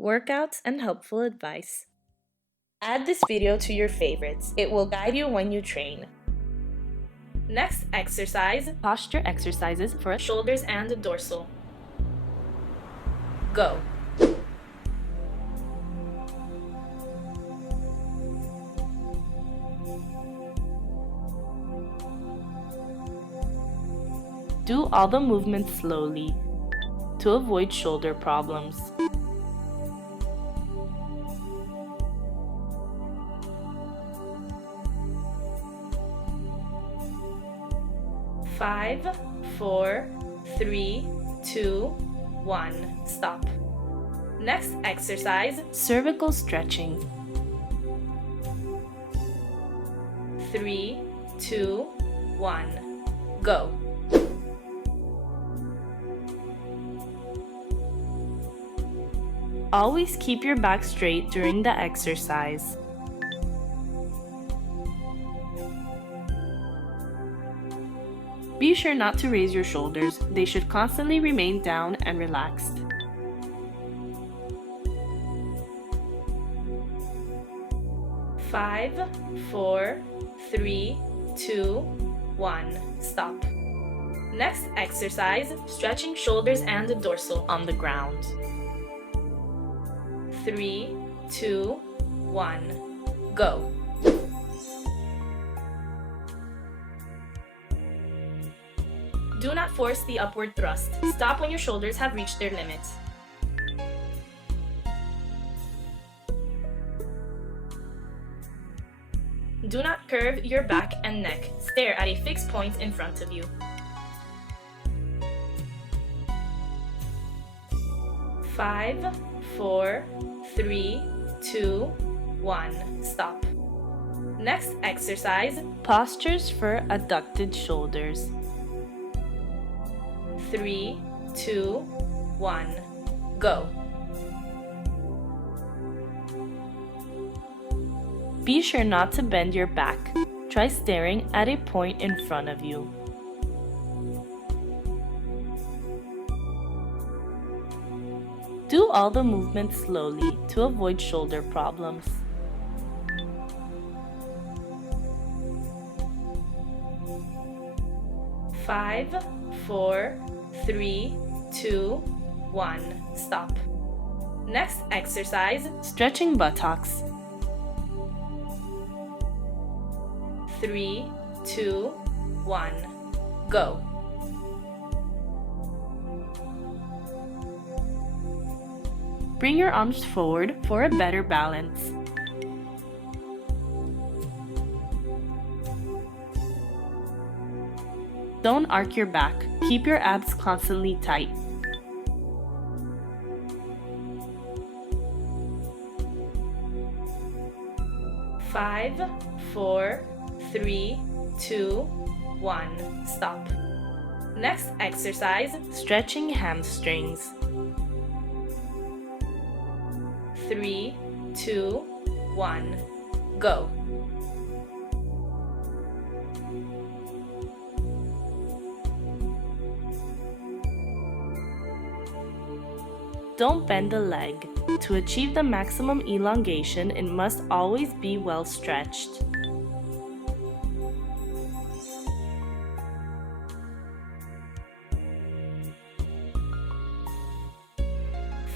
workouts, and helpful advice. Add this video to your favorites. It will guide you when you train. Next exercise, posture exercises for shoulders and dorsal. Go. Do all the movements slowly to avoid shoulder problems. Five, 4, 3, 2, 1. Stop. Next exercise, cervical stretching. 3, 2, 1. Go. Always keep your back straight during the exercise. Be sure not to raise your shoulders. They should constantly remain down and relaxed. Five, 4, 3, 2, 1. Stop. Next exercise, stretching shoulders and dorsal on the ground. 3, 2, 1. Go. Do not force the upward thrust. Stop when your shoulders have reached their limits. Do not curve your back and neck. Stare at a fixed point in front of you. 5, 4, 3, 2, 1. Stop. Next exercise, postures for abducted shoulders. 3, 2, 1. Go. Be sure not to bend your back. Try staring at a point in front of you. Do all the movements slowly to avoid shoulder problems. Five, 4, 3, 2, 1. Stop. Next exercise, stretching buttocks. 3, 2, 1. Go. Bring your arms forward for a better balance. Don't arc your back. Keep your abs constantly tight. Five, 4, 3, 2, 1. Stop. Next exercise, stretching hamstrings. 3, 2, 1. Go. Don't bend the leg. To achieve the maximum elongation, it must always be well stretched.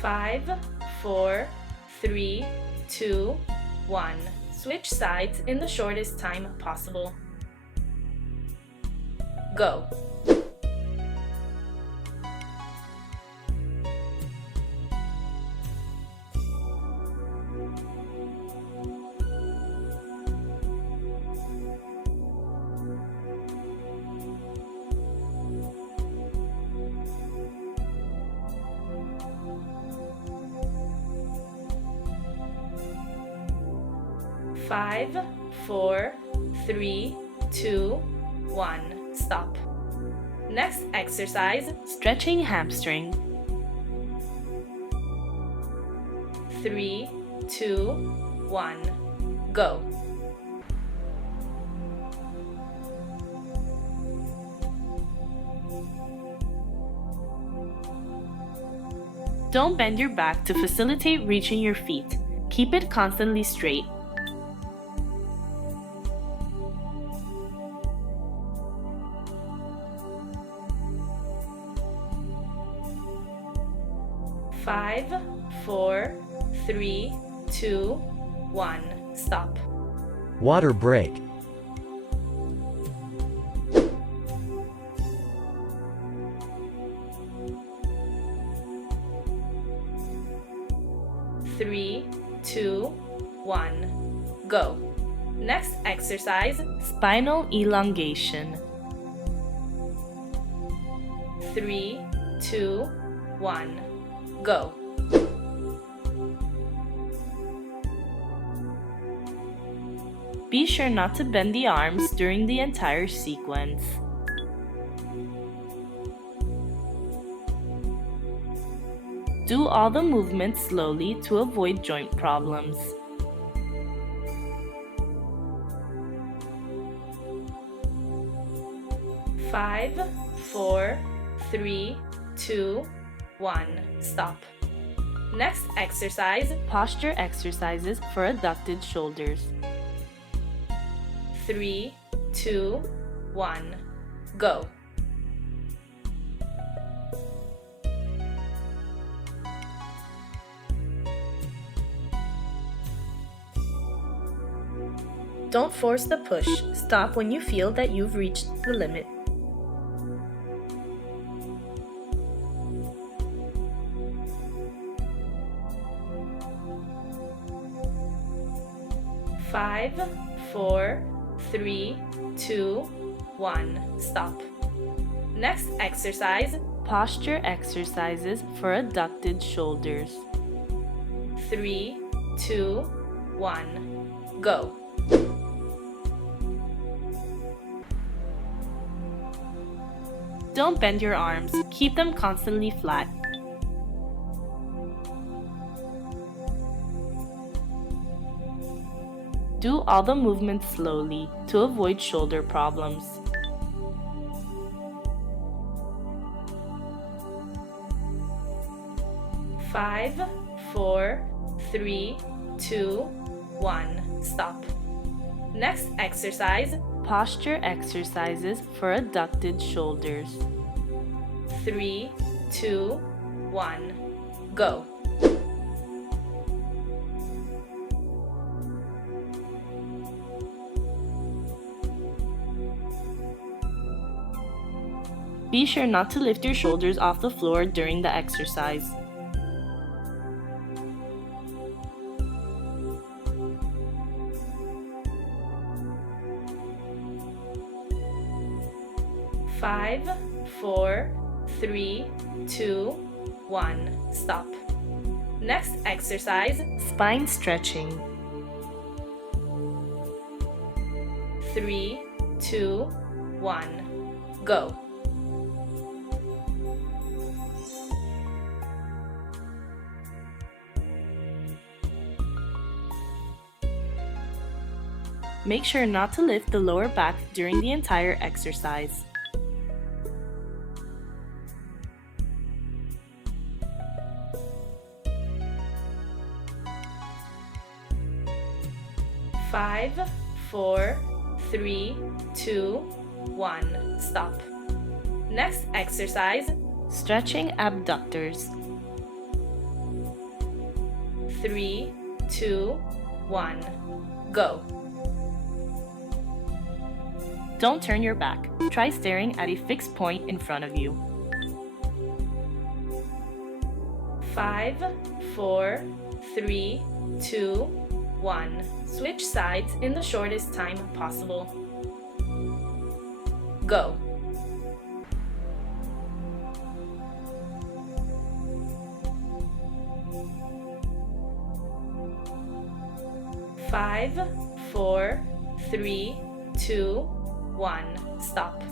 Five, 4, 3, 2, 1. Switch sides in the shortest time possible. Go. Five, 4, 3, 2, 1. Stop. Next exercise, stretching hamstring. 3, 2, 1. Go. Don't bend your back to facilitate reaching your feet. Keep it constantly straight. Five, 4, 3, 2, 1. Stop. Water break. Three, 2, 1. Go. Next exercise, spinal elongation. 3, 2, 1. Go. Be sure not to bend the arms during the entire sequence. Do all the movements slowly to avoid joint problems. Five, 4, 3, 2, 1. Stop. Next exercise, posture exercises for abducted shoulders. 3, 2, 1. Go. Don't force the push. Stop when you feel that you've reached the limit. Five, 4, 3, 2, 1. Stop. Next exercise, posture exercises for abducted shoulders. 3, 2, 1. Go. Don't bend your arms. Keep them constantly flat. Do all the movements slowly to avoid shoulder problems. Five, 4, 3, 2, 1. Stop. Next exercise, posture exercises for abducted shoulders. 3, 2, 1. Go. Be sure not to lift your shoulders off the floor during the exercise. Five, 4, 3, 2, 1. Stop. Next exercise, spine stretching. 3, 2, 1. Go. Make sure not to lift the lower back during the entire exercise. Five, 4, 3, 2, 1. Stop. Next exercise, stretching abductors. 3, 2, 1. Go. Don't turn your back. Try staring at a fixed point in front of you. 5, 4, 3, 2, 1. Switch sides in the shortest time possible. Go. Five, 4, 3, 2, 1. Stop.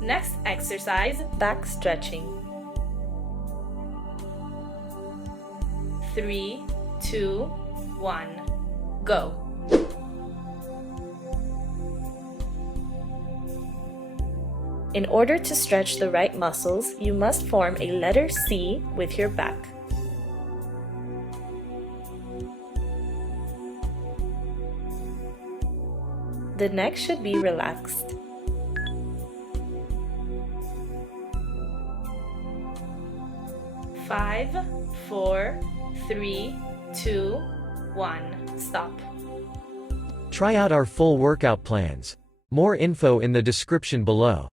Next exercise, back stretching. 3, 2, 1. Go. In order to stretch the right muscles, you must form a letter C with your back. The neck should be relaxed. Five, 4, 3, 2, 1. Stop. Try out our full workout plans. More info in the description below.